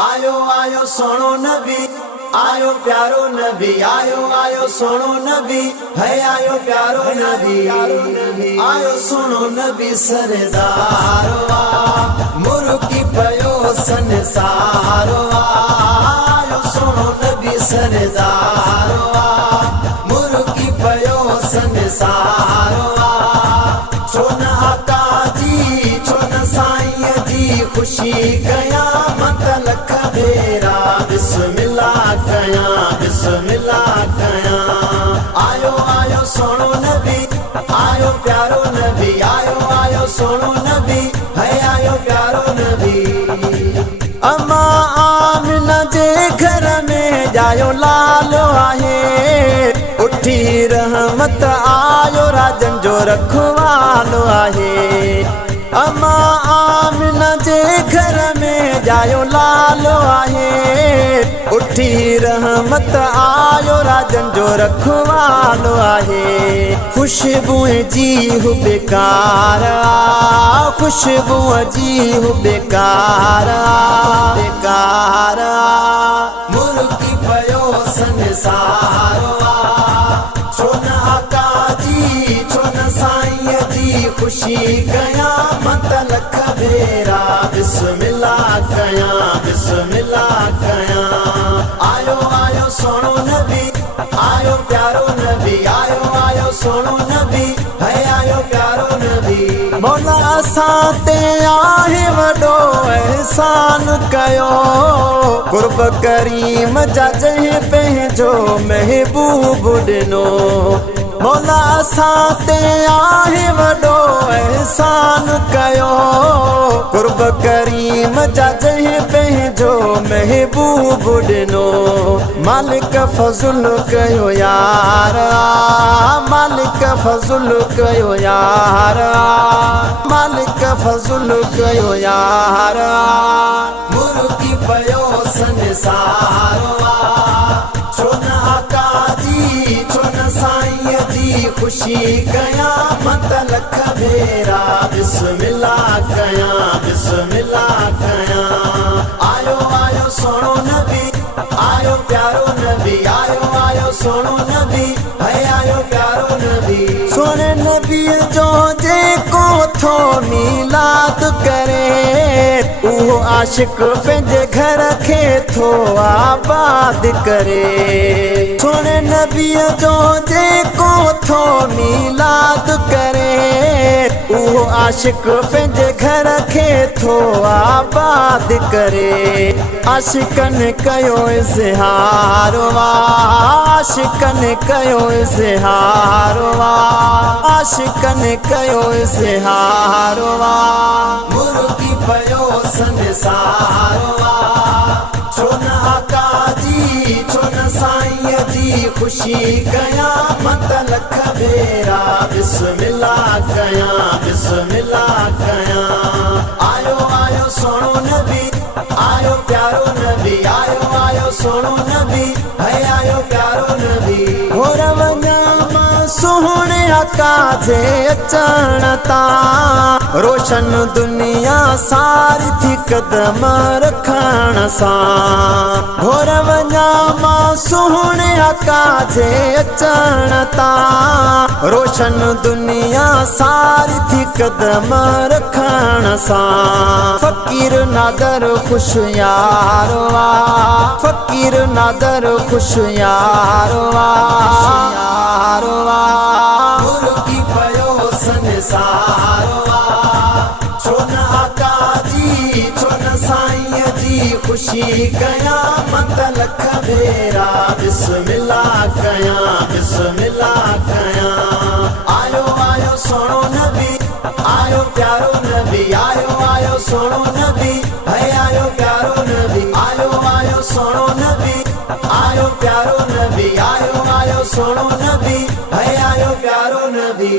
आयो आयो सोनो नबी, आयो प्यारो नबी, आयो आयो सोनो नबी, है आयो प्यारो नबी, आयो सोनो नबी सरदारवा, मुर्गी पयो संसारवा, आयो सोनो नबी सरदारवा, मुर्गी पयो संसारवा, छोन आका जी छोन साईं जी खुशी कया लख भेरा बिस्मिल्लाह कया, बिस्मिल्लाह कया। आयो आयो सोनो नबी, आयो प्यारो नबी, आयो आयो सोनो नबी, है आयो प्यारो नबी। अम्मा आमिना जे घर में जायो लालो आहे, उठी रहमत आयो राजन जो रखवालो आहे। अम्मा आमिना जे घर में जायो लालो आहे, उठी रहमत आयो राजन जो रखवालो आहे। खुशबू जी हु बेकार, खुशबू जी हु बेकार, बेकार मुर्गी पयो संसारवा, छोन आका जी छोन साईं जी खुशी कया लख भेरा बिस्मिल्लाह कया, बिस्मिल्लाह कया। आयो आयो सोनो नबी, आयो प्यारो नबी, आयो आयो सोनो नबी, है आयो प्यारो नबी। मौला असां ते आहे वॾो एहसान कयो, कुर्ब करीम जा जंहिं पंहिंजो महबूब ॾिनो। मौला असां ते आहे वॾो एहसान कयो, कुर्ब करीम जा जंहिं पंहिंजो महबूब ॾिनो। मालिक फज़ुल कयो यार, मालिक फज़ुल कयो यार, मालिक फज़ुल कयो यार। मुर्गी पयो संसारवा, छोन आका जी छोन साईं जी खुशी कया लख भेरा बिस्मिल्लाह कया, बिस्मिल्लाह कया। आयो आयो सोनो नबी, आयो प्यारो नबी, आयो आयो सोनो नबी, है आयो प्यारो नबी। सोने नबी जो जेको थो मीलाद करे, उहो आशिक पंहिंजे घर खे थो आबाद करे। सोने नबी जो जेको थो मीलाद करे, उहो आशिक पंहिंजे घर खे थो आबाद करे। आशिकन कयो इज़हारवा, आशिकन कयो इज़हारवा, आशिकन कयो इज़हारवा। मुर्गी पयो संसारवा, छोन आका जी छोन साईं जी खुशी कया लख भेरा बिस्मिल्लाह कया, बिस्मिल्लाह कया। आयो आयो सोनो नबी, आयो प्यारो नबी, आयो आयो सोनो नबी, है आयो प्यारो नबी। होर वञा मां सोहणे आका जे अचण तां, रोशन दुनिया सारी थी कदम रखण सां। होर वञा मां सोहणे आका जे अचण तां, रोशन दुनिया सारी थी कदम रखण सां। फ़कीर नादर खुश यारवा, फ़कीर नादर खुश यारवा, यारवा मुर्गी पयो संसारवा, छोन आका जी छोन साईं जी खुशी कया लख भेरा बिस्मिल्लाह कया, बिस्मिल्लाह कया। आयो आयो सोनो नबी, आयो प्यारो नबी, आयो आयो सोनो नबी, है आयो प्यारो नबी। आयो आयो सोनो नबी, आयो प्यारो नबी, आयो आयो सोनो नबी, है आयो प्यारो नबी।